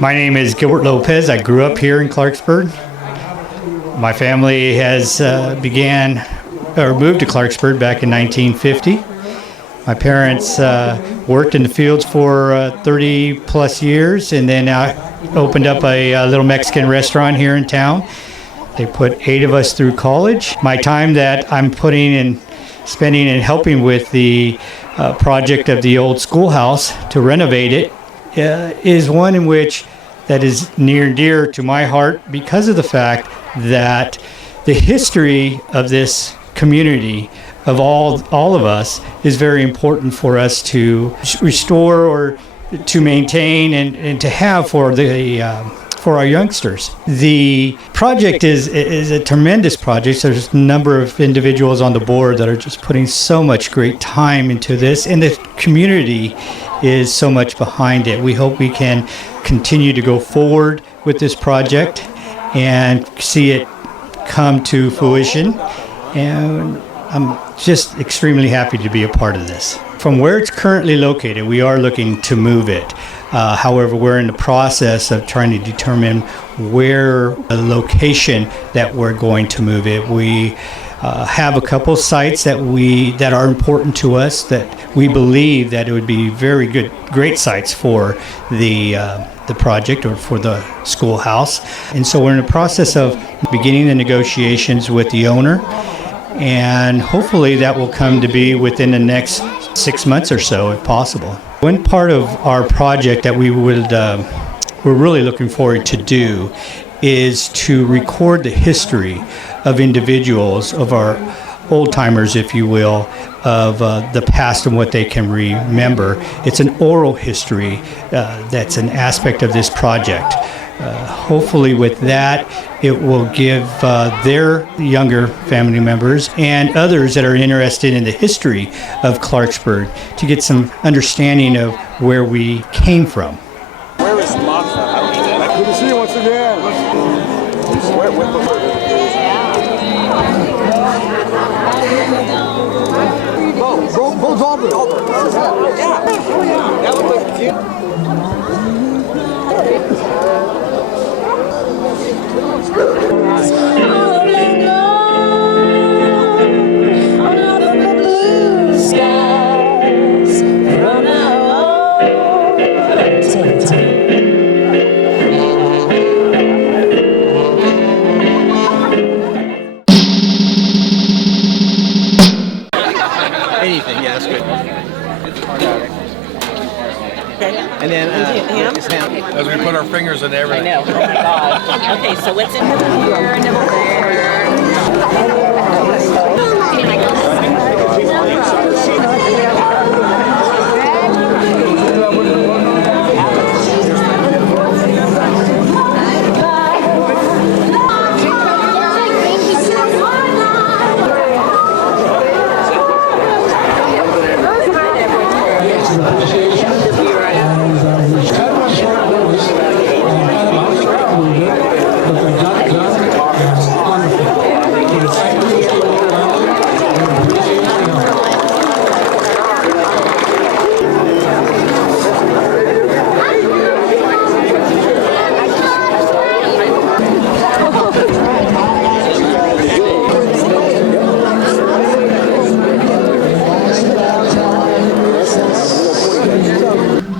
My name is Gilbert Lopez. I grew up here in Clarksburg. My family has moved to Clarksburg back in 1950. My parents worked in the fields for 30 plus years, and then opened up a little Mexican restaurant here in town. They put 8 of us through college. My time that I'm spending and helping with the project of the old schoolhouse to renovate it is one in which that is near and dear to my heart because of the fact that the history of this community of all of us is very important for us to restore or to maintain and to have for our youngsters. The project is a tremendous project. There's a number of individuals on the board that are just putting so much great time into this, and the community is so much behind it. We hope we can continue to go forward with this project and see it come to fruition, and I'm just extremely happy to be a part of this. From where it's currently located, we are looking to move it. However, we're in the process of trying to determine where the location that we're going to move it. We have a couple sites that are important to us that we believe that it would be great sites for the project or for the schoolhouse. And so we're in the process of beginning the negotiations with the owner, and hopefully that will come to be within the next 6 months or so, if possible. One part of our project that we're really looking forward to do is to record the history of individuals, of our old-timers, if you will, of the past and what they can remember. It's an oral history that's an aspect of this project. Hopefully with that, it will give their younger family members and others that are interested in the history of Clarksburg to get some understanding of where we came from. Where is Martha? Good to see you once again. Go Auburn. Yeah. That would look cute. Anything, yeah, that's good. Okay. And then it's ham. As we put our fingers in everything. I know. Oh my God. Okay, so what's in here? Nibble there.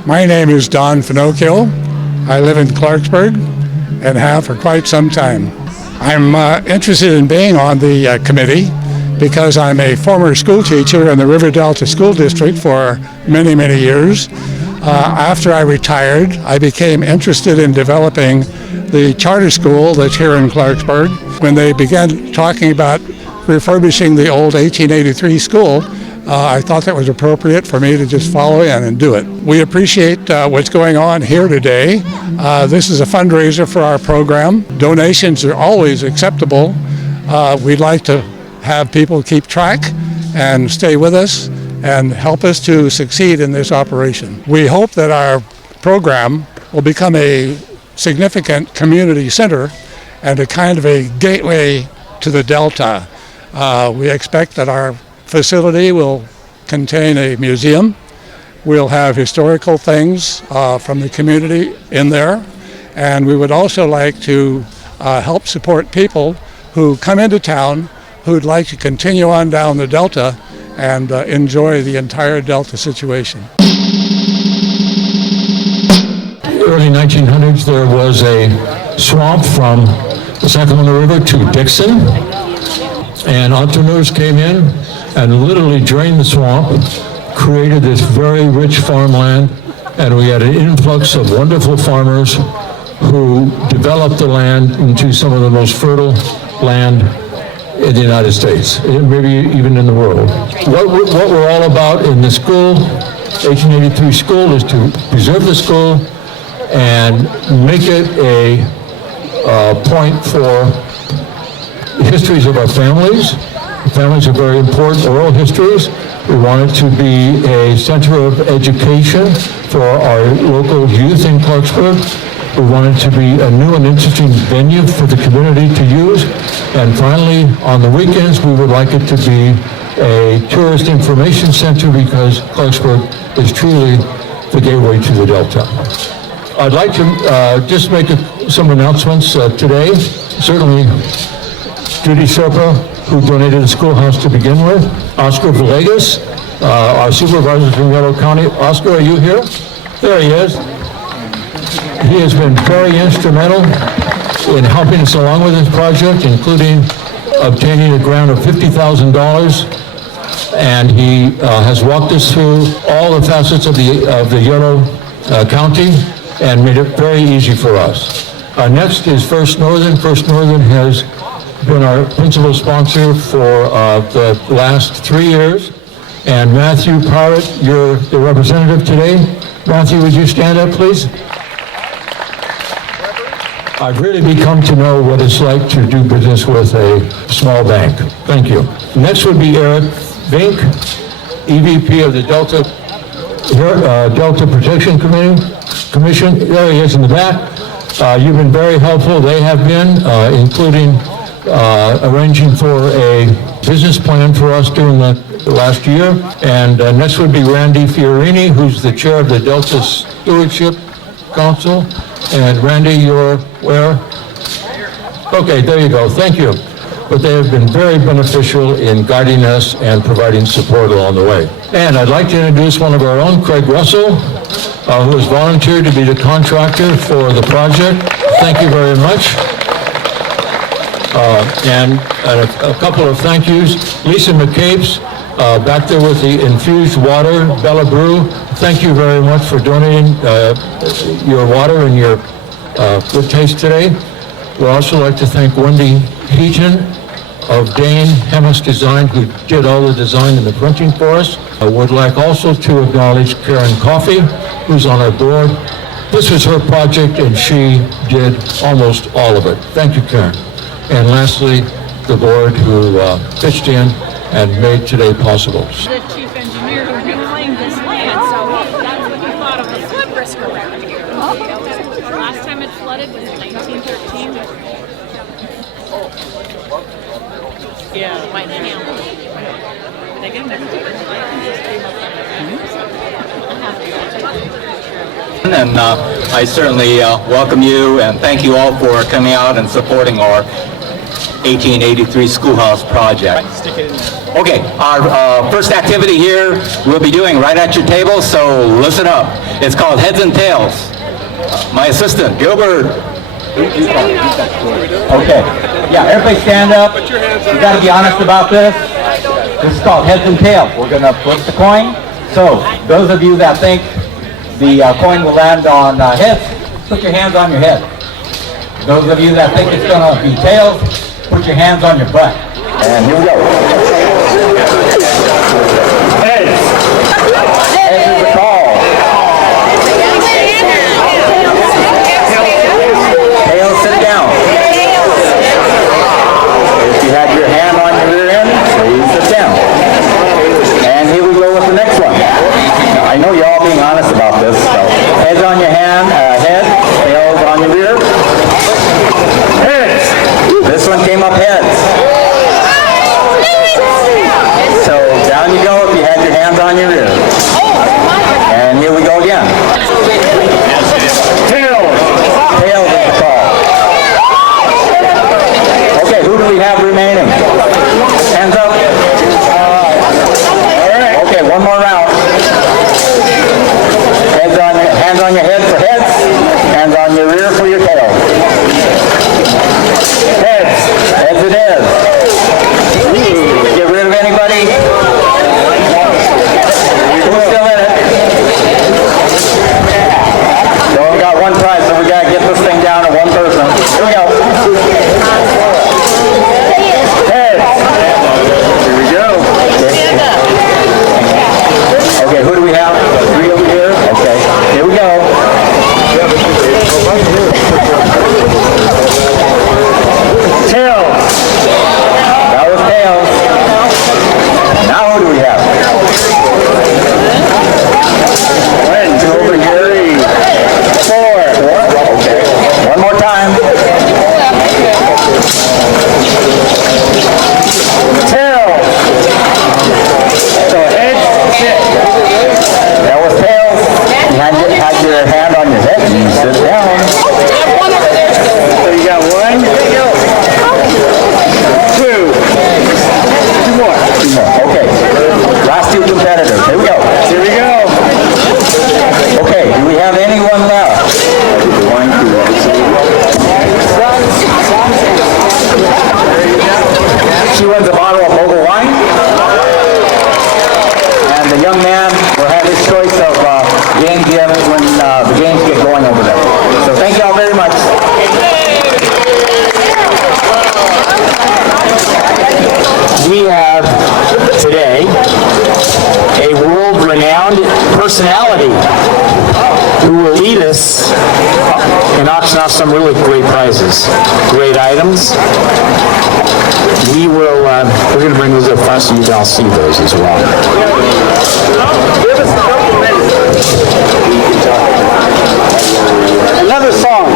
My name is Don Finocchio. I live in Clarksburg and have for quite some time. I'm interested in being on the committee because I'm a former school teacher in the River Delta School District for many, many years. After I retired, I became interested in developing the charter school that's here in Clarksburg. When they began talking about refurbishing the old 1883 school, I thought that was appropriate for me to just follow in and do it. We appreciate what's going on here today. This is a fundraiser for our program. Donations are always acceptable. We'd like to have people keep track and stay with us and help us to succeed in this operation. We hope that our program will become a significant community center and a kind of a gateway to the Delta. We expect that our facility will contain a museum. We'll have historical things from the community in there. And we would also like to help support people who come into town who'd like to continue on down the Delta and enjoy the entire Delta situation. Early 1900s, there was a swamp from the Sacramento River to Dixon, and entrepreneurs came in and literally drained the swamp, created this very rich farmland, and we had an influx of wonderful farmers who developed the land into some of the most fertile land in the United States, maybe even in the world. What we're all about in the school, 1883 school, is to preserve the school and make it a point for the histories of our families. Families are very important, oral histories. We want it to be a center of education for our local youth in Clarksburg. We want it to be a new and interesting venue for the community to use. And finally, on the weekends, we would like it to be a tourist information center because Clarksburg is truly the gateway to the Delta. I'd like to just make some announcements today. Certainly, Judy Serpa, who donated the schoolhouse to begin with. Oscar Villegas, our supervisor from Yellow County. Oscar, are you here? There he is. He has been very instrumental in helping us along with this project, including obtaining a grant of $50,000. And he has walked us through all the facets of the Yellow County and made it very easy for us. Next is First Northern. First Northern has been our principal sponsor for the last 3 years. And Matthew Parrott, you're the representative today. Matthew, would you stand up, please? I've really become to know what it's like to do business with a small bank. Thank you. Next would be Eric Vink, EVP of the Delta Protection Commission. There he is in the back. You've been very helpful. They have been, including arranging for a business plan for us during the last year. And next would be Randy Fiorini, who's the chair of the Delta Stewardship Council. And Randy, you're where? Okay, there you go. Thank you. But they have been very beneficial in guiding us and providing support along the way. And I'd like to introduce one of our own, Craig Russell, who has volunteered to be the contractor for the project. Thank you very much. And a couple of thank yous. Lisa McCapes, back there with the infused water, Bella Brew. Thank you very much for donating your water and your good taste today. We'd also like to thank Wendy Heaton of Dane Hemis Design, who did all the design and the printing for us. I would like also to acknowledge Karen Coffey, who's on our board. This was her project, and she did almost all of it. Thank you, Karen. And lastly, the board who pitched in and made today possible. The chief engineer who reclaimed this land, so that's what he thought of the flood risk around here. The last time it flooded was in 1913. Yeah, my camel. They get their just came up And I certainly welcome you and thank you all for coming out and supporting our 1883 Schoolhouse project. Okay, our first activity here we'll be doing right at your table, so listen up. It's called Heads and Tails. My assistant, Gilbert. Okay, yeah, everybody stand up. You got to be honest about this. This is called Heads and Tails. We're going to flip the coin. So, those of you that think the coin will land on heads, put your hands on your head. Those of you that think it's going to be tails, put your hands on your butt. And here we go. Heads. Heads is the call. Tails, sit down. If you have your hand on your rear end, please sit down. And here we go with the next one. Now, I know you're all being honest about this. So heads on your head, tails on your rear. Heads. This one came up heads. young man will have his choice of game gift when the games get going over there. So thank you all very much. We have today a world-renowned personality who will lead us and auction off some really great prizes, great items. We're going to bring those up front so you can all see those as well. Another song.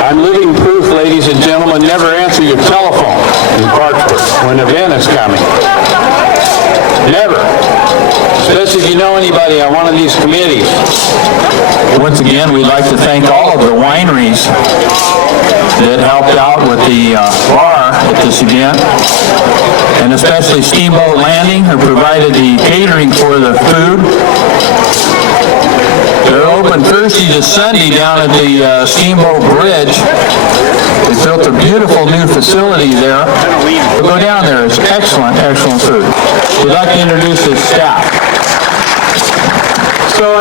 I'm living proof, ladies and gentlemen, never answer your telephone in Clarksburg when an event is coming. Never. Especially if you know anybody on one of these committees. Once again, we'd like to thank all of the wineries that helped out with the bar at this event, and especially Steamboat Landing, who provided the catering for the food. They're open Thursday to Sunday down at the Steamboat Bridge. They built a beautiful new facility there. We'll go down there. It's excellent, excellent food. We'd like to introduce the staff. So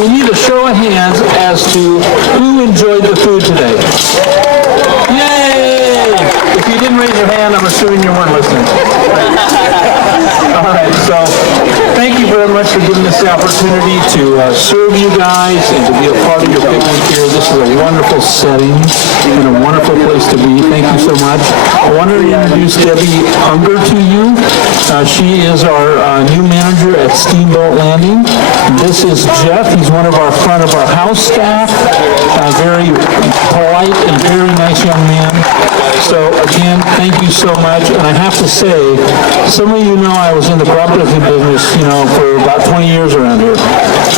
we need a show of hands as to who enjoyed the food today. Yay! If you didn't raise your hand, I'm assuming you weren't listening. All right, so thank you very much for giving us the opportunity to serve you guys and to be a part of your picnic here. This is a wonderful setting and a wonderful place to be. Thank you so much. I wanted to introduce Debbie Unger to you. She is our new manager at Steamboat Landing. This is Jeff. He's one of our front of our house staff. Very polite and very nice young man. So again, thank you so much. And I have to say, some of you know I was in the crop roasting business, for about 20 years around here.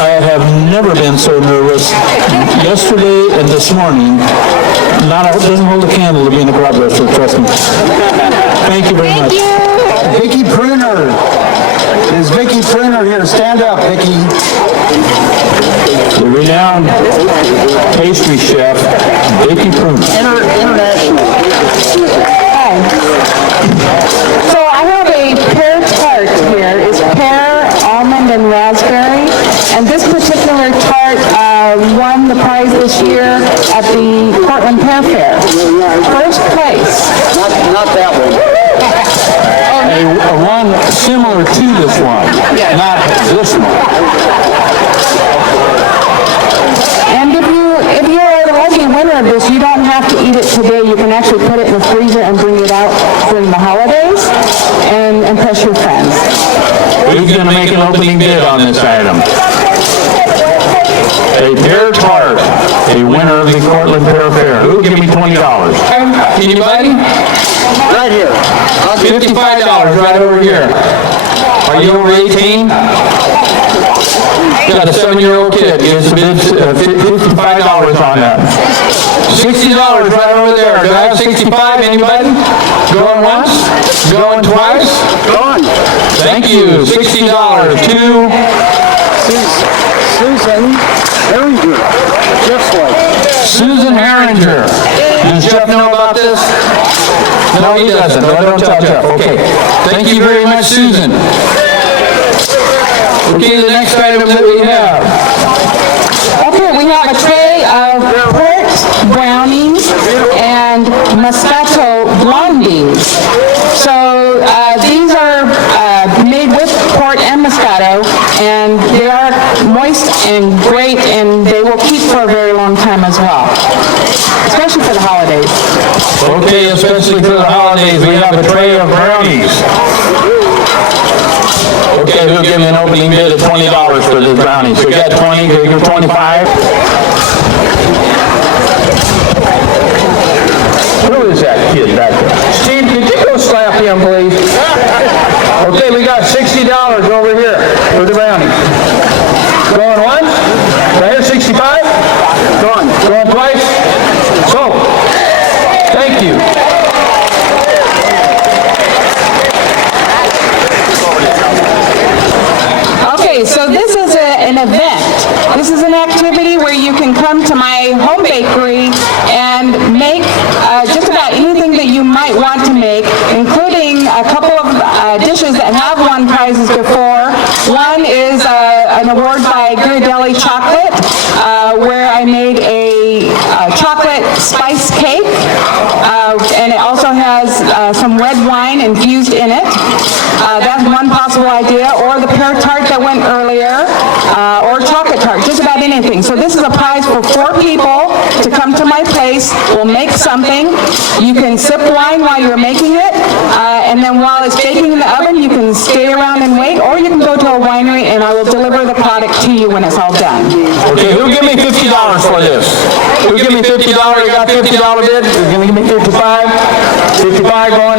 I have never been so nervous. Yesterday and this morning, doesn't hold a candle to being a crop roaster, trust me. Thank you very much. Vicki Pruner. Is Vicki Pruner here? Stand up, Vicki. The renowned pastry chef, Vicki Pruner. International. Hi. So I have a pear tart here. It's pear, almond, and raspberry. And this particular tart won the prize this year at the Portland Pear Fair. First place. Not that one. A one similar to this one, not this one. And if you are the lucky winner of this, you don't have to eat it today. You can actually put it in the freezer and bring it out during the holidays and impress your friends. Who's going to make an opening bid on this item? A pear tart, a winner of the Portland Pear Fair. Who will give me $20? Anybody? Right here. $55 right over here. Are you over 18? Got a 7-year-old kid. Gives $55 on that. $60 right over there. Do I have 65? Anybody? Going once? Going twice? Gone. Thank you. $60 to Susan Herringer. Just like. Susan Herringer. Does Jeff know about this? No, he doesn't. No, don't tell Jeff. Okay. Thank you very much, Susan. Okay, the next item that we have. Okay, we have a tray of port brownies and Moscato blondies. So these are made with port and Moscato, and they are moist and great, and they will keep for a very long time as well, especially for the holidays. Okay, especially for the holidays, we have a tray of brownies. Okay, who'll give me an opening bid of $20 for the brownies? We got 20, we got 25. Who is that kid back there? Steve, could you go slap him, please? Okay, we got $60 over here for the brownies. Going once? Right here, 65? Gone. Going twice? So, thank you. Okay, so this is an event. This is an activity where you can come to my home bakery and make just about anything that you might want to make, including a couple of dishes dishes that have won prizes before. One is an award by Ghirardelli Chocolate, where I made a chocolate spice cake, and it also has some red wine infused in it. That's one possible idea, or the pear tart that went earlier, or chocolate tart, just about anything. So this is a prize for 4 people to come to my place. We'll make something. You can sip wine while you're making it, and then while it's baking in the oven, you can stay around and wait, or you can go to a winery and I will deliver the product to you when it's all done. Okay, who'll give me $50 for this? Who'll give me $50? You got $50 bid? Who's gonna give me 55? 55 going.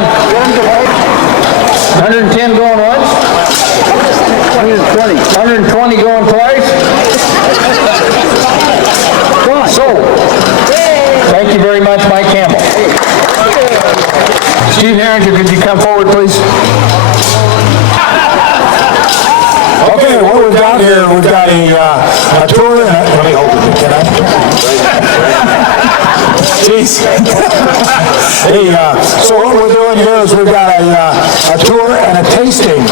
110 going once? 120. 120 going twice? Sold. Thank you very much, Mike Campbell. Steve Herringer, could you come forward, please? Okay, what we've got here, we've got a tour. Let me hold it, can I? Jeez. Hey, so what we're doing here is we've got a tour and a tasting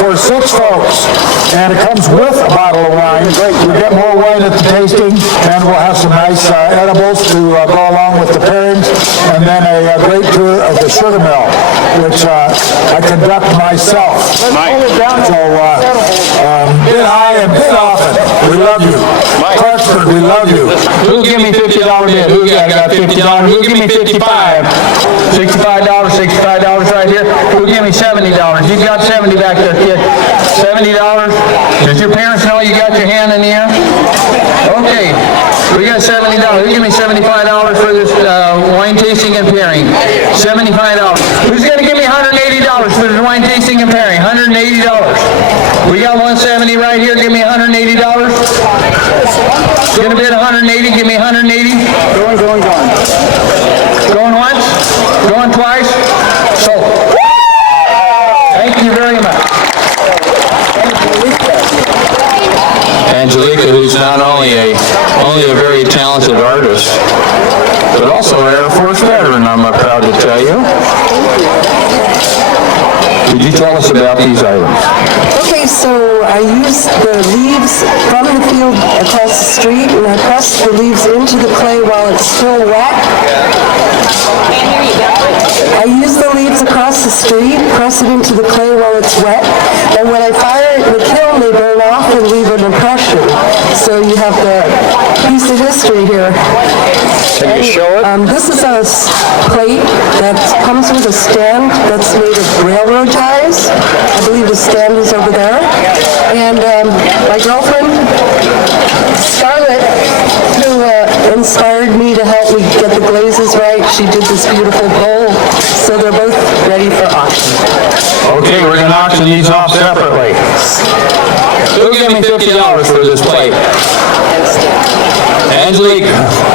for 6 folks, and it comes with a bottle of wine. We get more wine at the tasting, and we'll have some nice edibles to go along with the pairings, and then a great tour of the sugar mill, which I conduct myself. So, bid high and bid often. We love you. Clarksburg, we love you. Who'll give me $50 bid? Who got $50? Who'll give me 55? $65, $65 right here. Who'll give me $70? You got 70 back there, kid. $70? Does your parents know you got your hand in the air? Okay, we got $70. Who'll give me $75 for this wine tasting and pairing? $75. Who's going to give me $180 for this wine tasting and pairing? $180. We got 170 right here. Give me $180. Gonna bid 180. Give me 180. Going. Going once. Going twice. Sold. Thank you very much. Angelica, who's not only a very talented artist, but also an Air Force veteran, I'm proud to tell you. Could you tell us about these items? Okay, so I use the leaves from the field across the street, and I press the leaves into the clay while it's still wet. I use the leaves across the street, press it into the clay while it's wet, and when I fire it in the kiln, they burn off and leave an impression. So you have the piece of history here. Can you show it? This is a plate that comes with a stand that's made of railroad ties. I believe the stand is over there. And my girlfriend, Scarlett, who inspired me to help me get the glazes right, she did this beautiful bowl. So they're both ready for auction. Okay, we're going to auction these off separately. Who'll give me $50 for this plate? Angelique,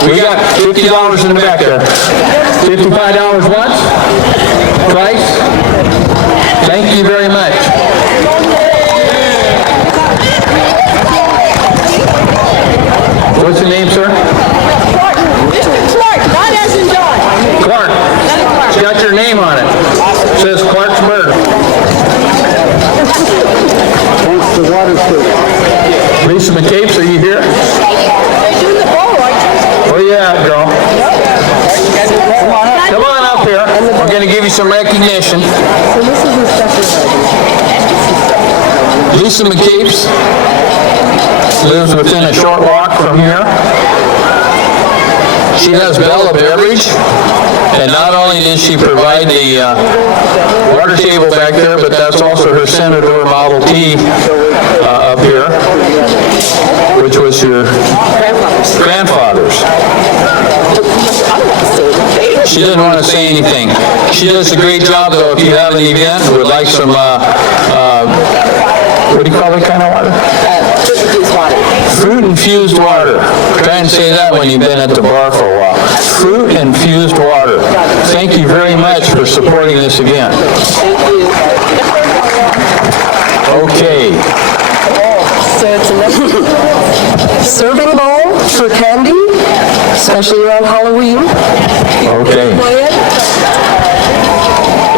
we got $50 in the back there. $55 once? Twice? Thank you very much. What's your name, sir? Clark, not as in John. Clark. It's got your name on it. It says Clarksburg. Lisa McCapes, are you here? They're doing the bowl, aren't you? Where you at, girl? Come on up here. We're going to give you some recognition. So this is a special item. Lisa McCapes lives within a short walk from here. She has Bella Beverage, and not only does she provide the water table back there, but that's also her Senator Model T up here, which was your grandfather's. She didn't want to say anything. She does a great job, though. If you have an event, would like some, what do you call that kind of water? Fruit-infused water. Try and say that when you've been at the bar for a while. Fruit-infused water. Thank you very much for supporting this event. Okay. So it's a serving bowl for candy, especially around Halloween. Okay.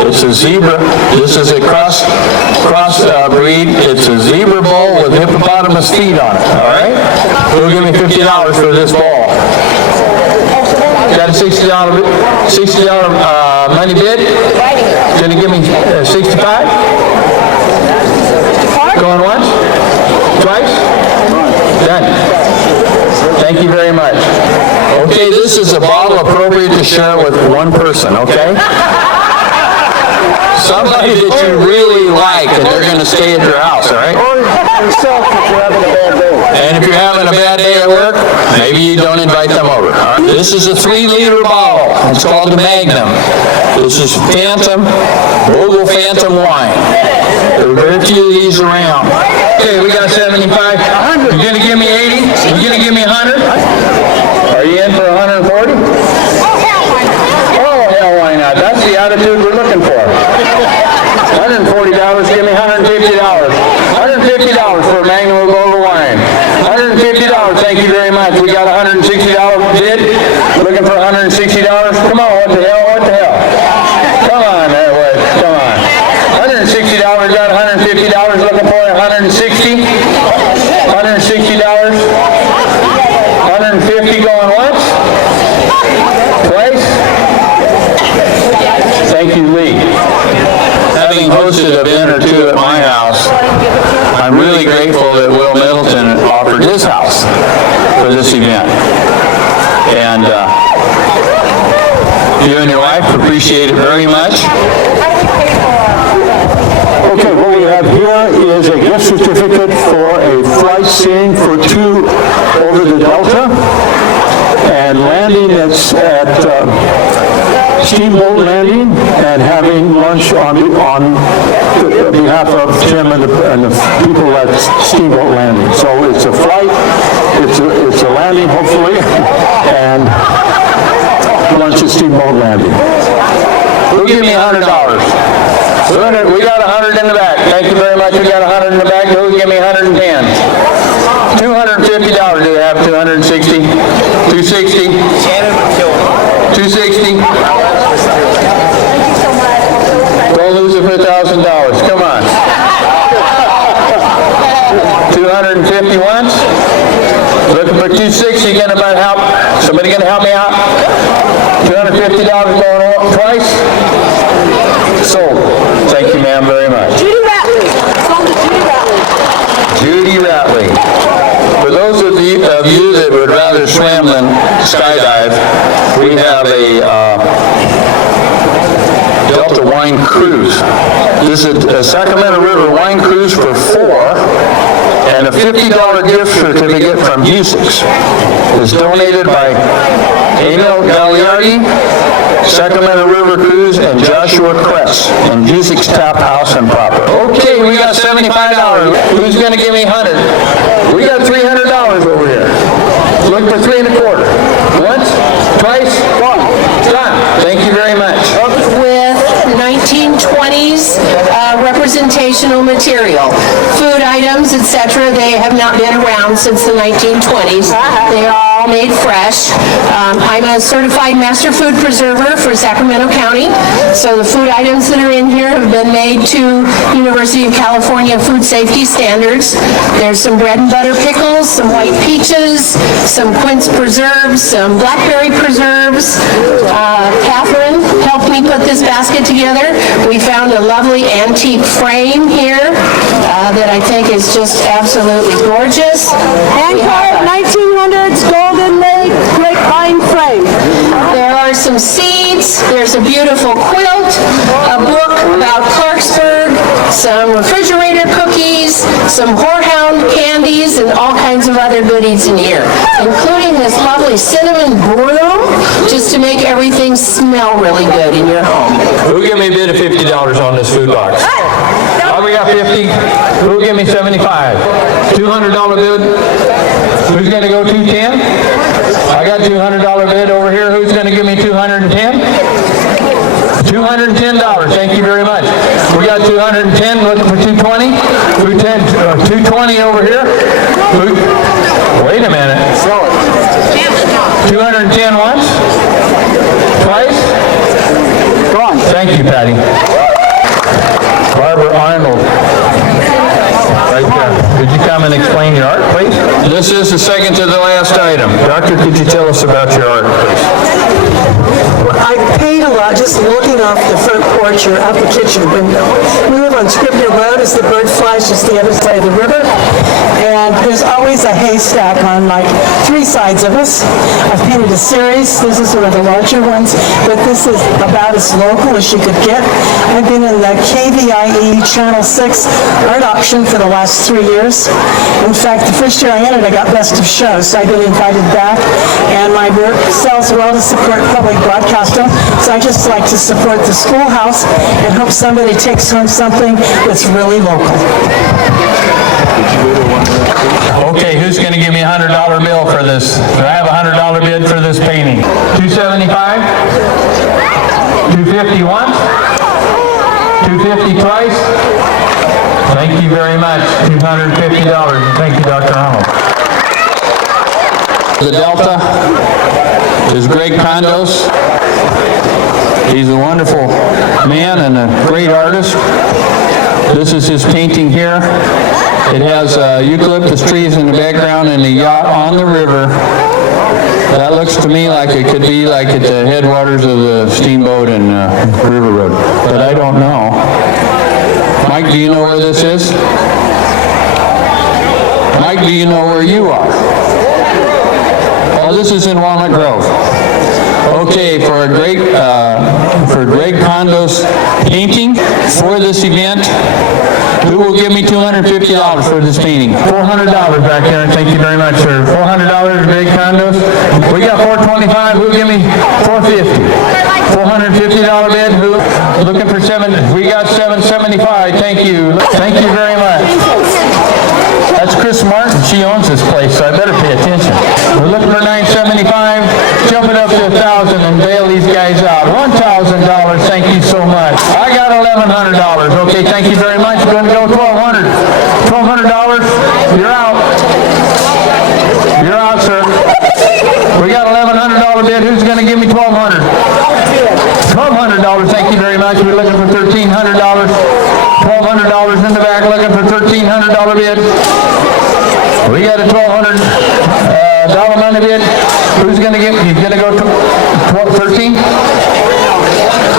It's a zebra. This is a cross breed. It's a zebra bull with hippopotamus feet on it, all right? Who will give me $50 for this ball? Got a $60 money bid? Gonna give me 65? Going once? Twice? Done. Thank you very much. Okay, this is a bottle appropriate to share with one person, okay? Somebody that you really like and they're going to stay at your house, all right? Or yourself if you're having a bad day. And if you're having a bad day at work, maybe you don't invite them over. All right? This is a 3-liter bottle. It's called the Magnum. This is Phantom, Bogle Phantom wine. There are very few of these around. Okay, we got 75. You're going to give me 80? You're going to give me 100? Are you in for 140? Oh, hell, why not? That's the attitude we're looking for. $140, give me $150. $150 for a Magnum of Bogle wine. $150, thank you very much. We got a $160 bid. Looking for $160? Come on, what the hell, what the hell? Come on, there, Wes, come on. $160, got $150, looking for $160. $160. $150 going once? Twice? Thank you, Lee. Having hosted a event or two at my house, I'm really grateful that Will Middleton offered his house for this event. And you and your wife appreciate it very much. Okay, what we have here is a gift certificate for a flight seeing for 2 over the Delta and landing that's at Steamboat Landing and having lunch on behalf of Tim and the people at Steamboat Landing. So it's a flight, it's a landing hopefully, and lunch at Steamboat Landing. Who'll give me $100? We got 100 in the back. Thank you very much. We got 100 in the back. Who'll give me 110? $250. Do they have 260? 260? 260? Don't lose it for $1,000. Come on. 250 once. Looking for 260. Gonna about help. Somebody gonna help me out? $250 going on twice. Sold. Thank you, ma'am, very much. Judy Ratley. Sold to Judy Ratley. Judy Ratley. For those of you that would rather swim than skydive, we have a Delta Wine Cruise. This is a Sacramento River Wine Cruise for 4, and a $50 gift certificate from Busix. It's donated by Emil Gagliardi, Sacramento River Cruise, and Joshua Kress, and Busix Tap House and Proper. Okay, we got $75. Who's going to give me 100? We got $300 over here. Look for 3 1/4. Once, twice, done. Thank you very much. With 1920s representational material. Food items, etc., they have not been around since the 1920s. They are all made fresh. I'm a certified master food preserver for Sacramento County, so the food items that are in here have been made to University of California food safety standards. There's some bread and butter pickles, some white peaches, some quince preserves, some blackberry preserves. Catherine helped me put this basket together. We found a lovely antique frame here that I think is just absolutely gorgeous. Hand-carved 1900s golden lake grapevine frame. There are some seeds, there's a beautiful quilt, a book about Clarksburg, some refrigerator cookies, some horehound candies, and all kinds of other goodies in here, including this lovely cinnamon broom, just to make everything smell really good in your home. Who give me a bid of $50 on this food box? Oh, we got 50. Who'll give me 75? $200 bid. Who's going to go 210? I got $200 bid over here. Who's going to give me 210? $210. Thank you very much. We got 210. Looking for 220. 220 over here. Wait a minute. 210 once. Twice. Go on. Thank you, Patty. Barbara Arnold. Right there. Could you come and explain your art, please? This is the second to the last item. Doctor, could you tell us about your art, please? I paid a lot just looking off the front porch or out the kitchen window. We live on Scribner Road as the bird flies just the other side of the river. And there's always a haystack on like 3 sides of us. I've painted a series. This is one of the larger ones, but this is about as local as you could get. I've been in the KVIE Channel 6 art auction for the last 3 years. In fact, the first year I entered, I got Best of Show, so I've been invited back. And my work sells well to support public broadcasting, so I just like to support the schoolhouse and hope somebody takes home something that's really local. Okay, who's going to give me a $100 bill for this? Do I have a $100 bid for this painting? $275? $250 once? $250 twice? Thank you very much. $250. Thank you, Dr. Arnold. The Delta is Greg Condos. He's a wonderful man and a great artist. This is his painting here. It has eucalyptus trees in the background and a yacht on the river. That looks to me like it could be like at the headwaters of the steamboat and River Road, but I don't know. Mike, do you know where this is? Mike, do you know where you are? Oh, this is in Walnut Grove. Okay, for Greg Condos painting for this event, who will give me $250 for this painting? $400 back there, and thank you very much, sir. $400, Greg Condos. We got $425. Who will give me $450? $450 bid. Who? Looking for we got $775. Thank you. Thank you very much. That's Chris Martin. She owns this place, so I better pay attention. We're looking for $975. Jump it up to $1,000 and bail these guys out. $1,000. Thank you so much. I got $1,100. Okay, thank you very much. We're going to go $1,200. $1,200. You're out. You're out, sir. We got $1,100 bid. Who's going to give me $1,200? $1,200. Thank you very much. We're looking for $1,300. $1,200 in the back. Looking for $1,300 bid. We got a $1,200 money bid. Who's going to get? He's going to go to 13.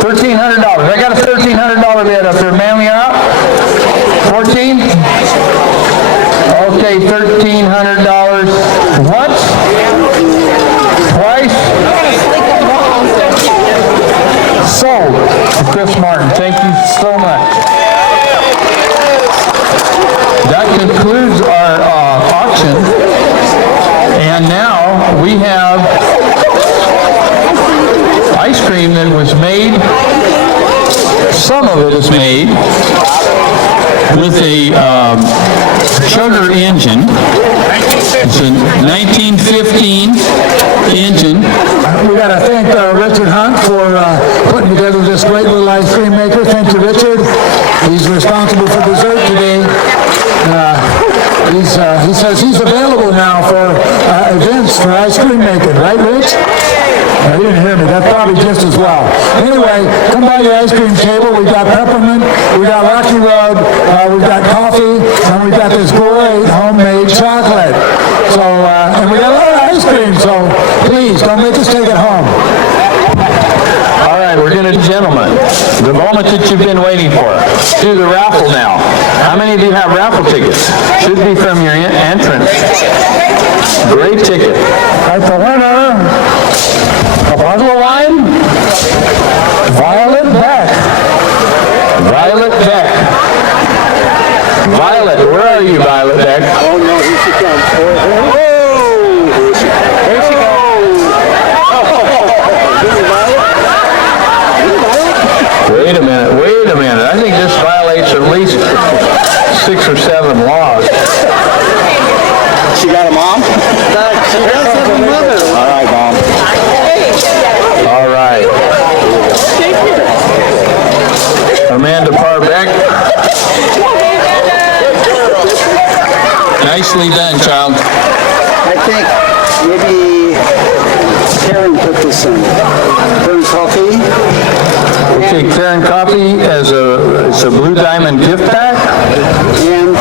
$1,300. I got a $1,300 bid up there. Ma'am, you're out. 14. Okay, $1,300. Once. Twice. Sold. Chris Martin. Thank you so much. That concludes our auction. And now we have ice cream that was made. Some of it is made with a sugar engine. It's a 1915 engine. We got to thank Richard Hunt for putting together this great little ice cream maker. Thank you, Richard. He's responsible for dessert today. He says he's available now for events for ice cream making, right, Rich? He didn't hear me. That's probably just as well. Anyway, come by the ice cream table. We've got peppermint, we got Rocky Road, we've got coffee, and we've got this great homemade chocolate. So, and we got a lot of ice cream, so please don't make us take it home. All right, we're going to, gentlemen, the moment that you've been waiting for. Do the raffle now. How many of you have raffle tickets? Should be from your entrance. Great ticket. Right, the winner, a bottle of wine. Violet Beck. Violet Beck. Violet, where are you, Violet Beck? Oh no, here she comes. Oh, here she goes. Wait a minute. I think this violates at least 6 or 7 laws. She got a mom? She does have a mother. All right, Mom. All right. Amanda Parbeck. Nicely done, child. I think maybe Karen put this in. Burn coffee. Okay, Okay, Karen Coffee as it's a Blue Diamond gift pack. And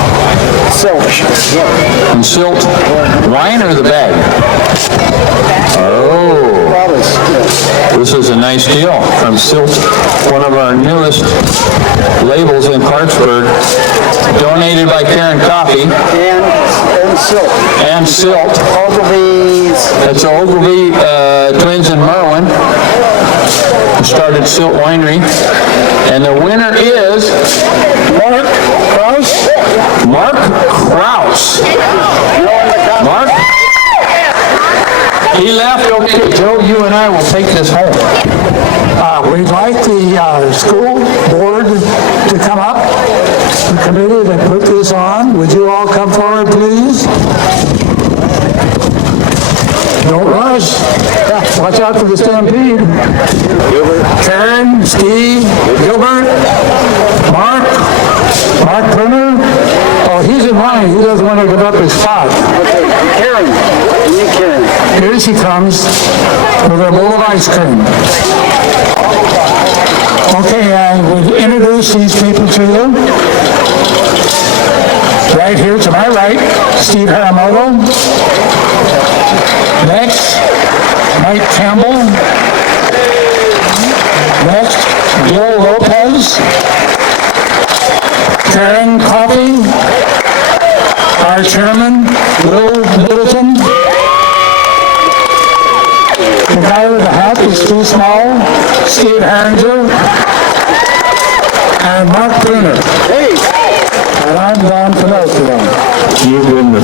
silk. And Silt wine or the bag? Oh. This is a nice deal from Silt, one of our newest labels in Clarksburg, donated by Karen Coffee. And silk. And Silt. Ogilvy's. That's Ogilvy twins in Merwin. Who started Silt Winery. And the winner is Mark Kraus. Mark Kraus. Mark? He left. Okay, Joe, you and I will take this home. We'd like the school board to come up, the committee that put this on. Would you all come forward, please? Don't rush. Watch out for the stampede. Karen, Steve, Gilbert, Mark Turner. Oh, he's in line. He doesn't want to give up his spot. Karen. Here she comes with a bowl of ice cream. Okay, I would introduce these people to you. Right here to my right, Steve Haramoto. Next, Mike Campbell. Next, Gil Lopez. Karen Coffey. Our chairman, Will Middleton. The guy with the hat is too small, Steve Harringer. And Mark Bruner. And I'm Don Pinocchio. You've been the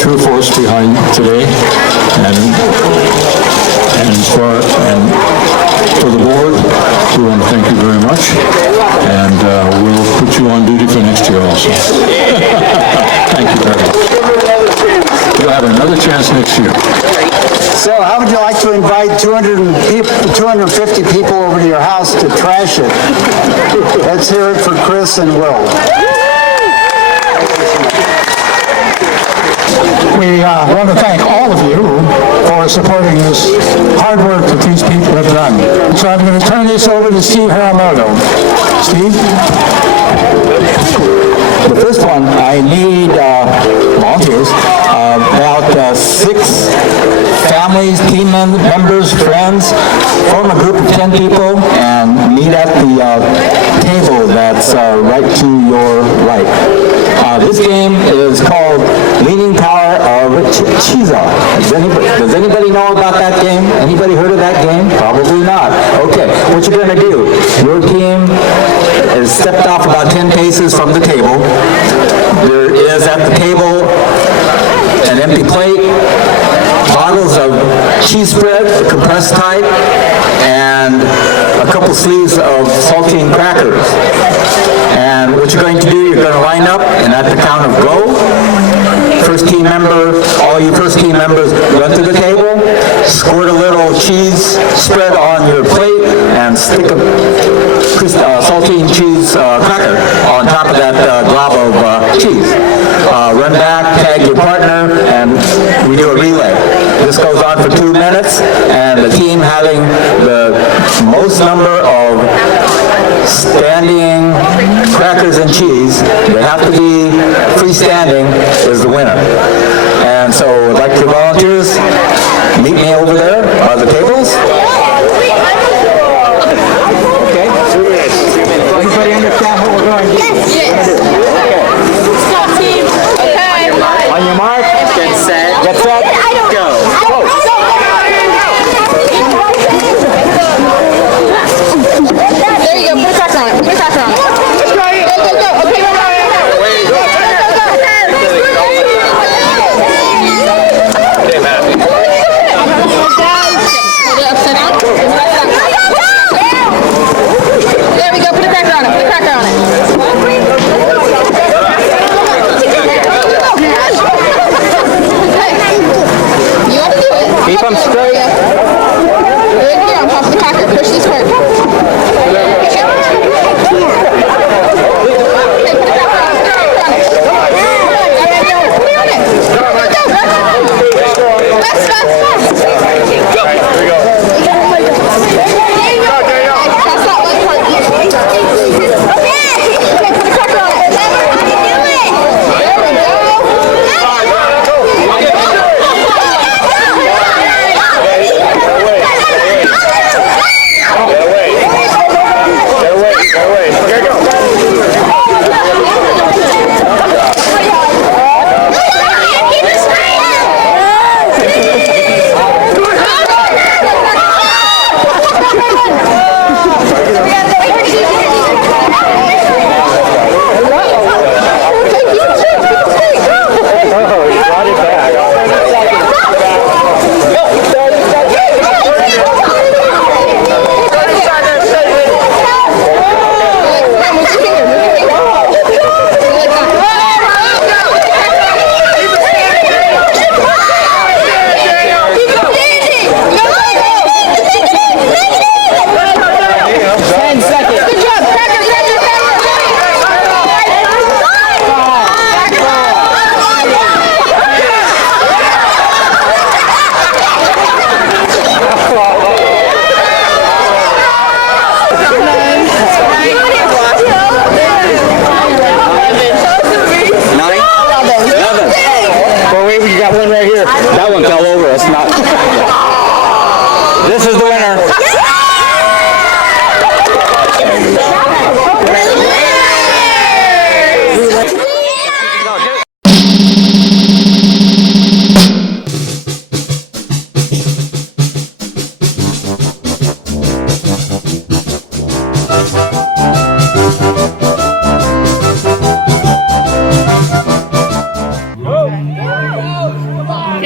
true force behind today, and for the board, we want to thank you very much, and we'll put you on duty for next year also. Thank you very much. You'll have another chance next year. So how would you like to invite 250 people over to your house to trash it? Let's hear it for Chris and Will. We want to thank all of you for supporting this hard work that these people have done. So I'm going to turn this over to Steve Haramoto. Steve? The first one, I need volunteers, about 6 families, team members, friends, form a group of 10 people and meet at the table that's right to your right. This game is called Leaning Tower of Chiza. Does anybody know about that game? Anybody heard of that game? Probably not. Okay, what you're going to do, your team is stepped off about 10 paces from the table. There is at the table an empty plate, bottles of cheese spread, the compressed type, and a couple sleeves of saltine crackers. And what you're going to do, you're going to line up, and at the count of go, first team member, all you first team members run to the table, squirt a little cheese spread on your plate, and stick a saltine cheese cracker on top of that glob of cheese. Run back, tag your partner, and we do a relay. This goes on for 2 minutes, and the team having the most number of standing crackers and cheese, they have to be freestanding, is the winner. And so I'd like your volunteers, meet me over there by the tables. Okay. 2 minutes. Everybody understand what we're going to do? Yes. Okay. On your mark. Get set. Get set. Go. There you go. Put a tracker on it. Put a tracker on it. Go, go, go. Okay, go, go, go. Wait. Go, go, go.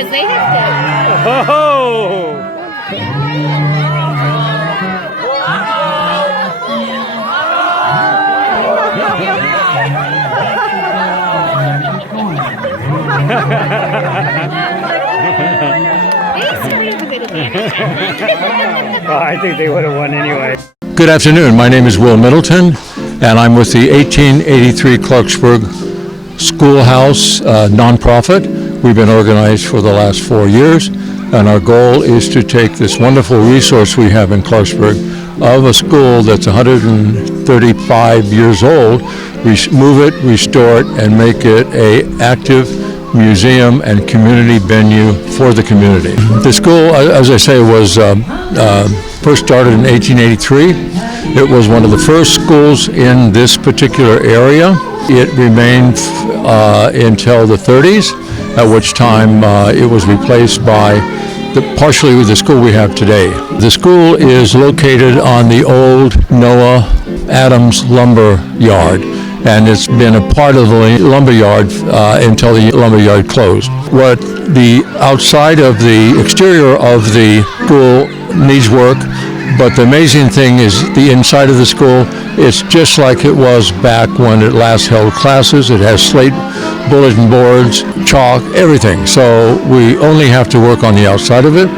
because they have to. Oh! Well, I think they would have won anyway. Good afternoon. My name is Will Middleton, and I'm with the 1883 Clarksburg Schoolhouse nonprofit. We've been organized for the last 4 years, and our goal is to take this wonderful resource we have in Clarksburg of a school that's 135 years old, move it, restore it, and make it an active museum and community venue for the community. The school, as I say, was first started in 1883. It was one of the first schools in this particular area. It remained until the 30s, at which time it was replaced by partially with the school we have today. The school is located on the old Noah Adams lumber yard, and it's been a part of the lumber yard until the lumber yard closed. What the outside of the exterior of the school needs work, but the amazing thing is the inside of the school, it's just like it was back when it last held classes. It has slate bulletin boards, chalk, everything. So we only have to work on the outside of it,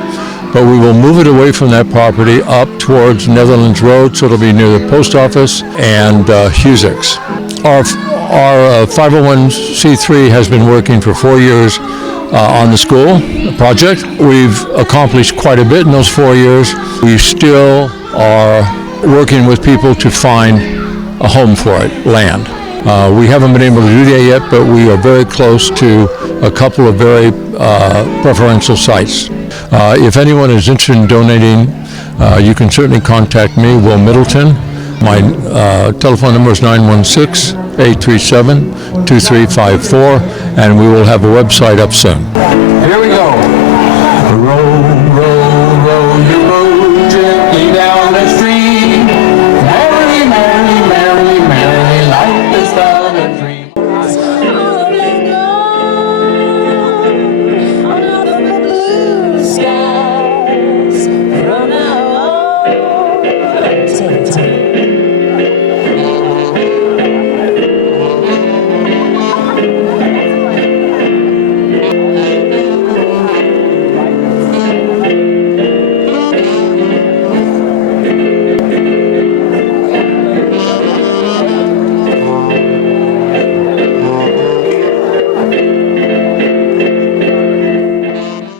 but we will move it away from that property up towards Netherlands Road, so it'll be near the post office and Husick's. Our 501c3 has been working for 4 years on the school project. We've accomplished quite a bit in those 4 years. We still are working with people to find a home for it, land. We haven't been able to do that yet, but we are very close to a couple of very preferential sites. If anyone is interested in donating, you can certainly contact me, Will Middleton. My telephone number is 916-837-2354, and we will have a website up soon. Here we go. Row, row, row your boat gently down the stream. Merrily, merrily, merrily, merrily, life is but a dream. Skies from now on.